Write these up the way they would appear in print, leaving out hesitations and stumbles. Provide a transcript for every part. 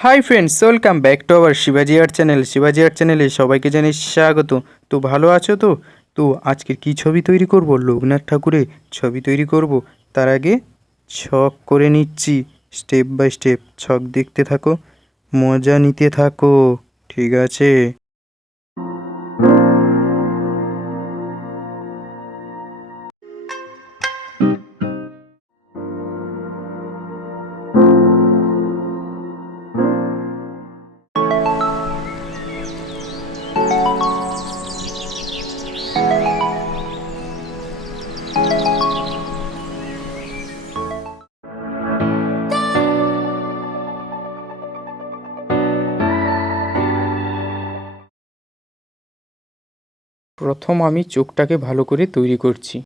Hi friends, welcome back to our শিবাজি art channel. শিবাজি art চ্যানেলে সবাইকে জানাই স্বাগত। তো ভালো আছো তো? তো আজকে কি ছবি তৈরি করব? লোকনাথ ঠাকুরের ছবি তৈরি করব। তার আগে ছক করে নিচ্ছি, স্টেপ বাই স্টেপ। ছক দেখতে থাকো, মজা নিতে থাকো, ঠিক আছে? প্রথম আমি চোখটাকে ভালো করে তৈরি করছি।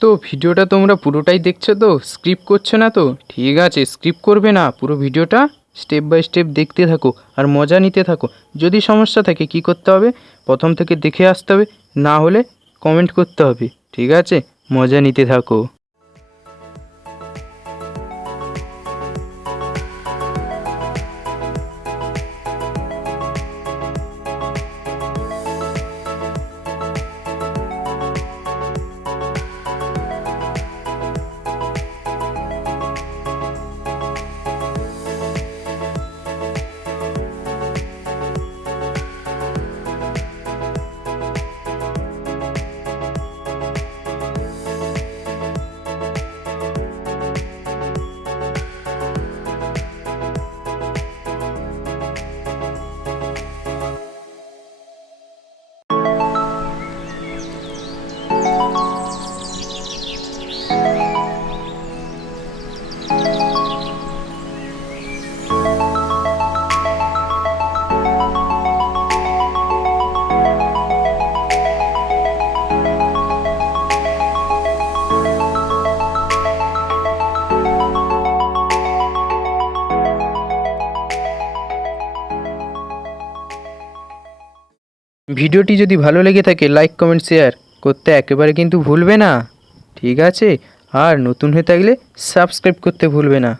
তো ভিডিওটা তোমরা পুরোটাই দেখছো তো? স্কিপ করছো না তো? ঠিক আছে, স্কিপ করবে না, পুরো ভিডিওটা স্টেপ বাই স্টেপ দেখতে থাকো আর মজা নিতে থাকো। যদি সমস্যা থাকে কি করতে হবে? প্রথম থেকে দেখে আসতে হবে, না হলে কমেন্ট করতে হবে, ঠিক আছে? মজা নিতে থাকো। ভিডিওটি যদি ভালো লেগে থাকে লাইক কমেন্ট শেয়ার করতে একেবারে কিন্তু ভুলবে না, ঠিক আছে? আর নতুন হয়ে থাকলে সাবস্ক্রাইব করতে ভুলবে না।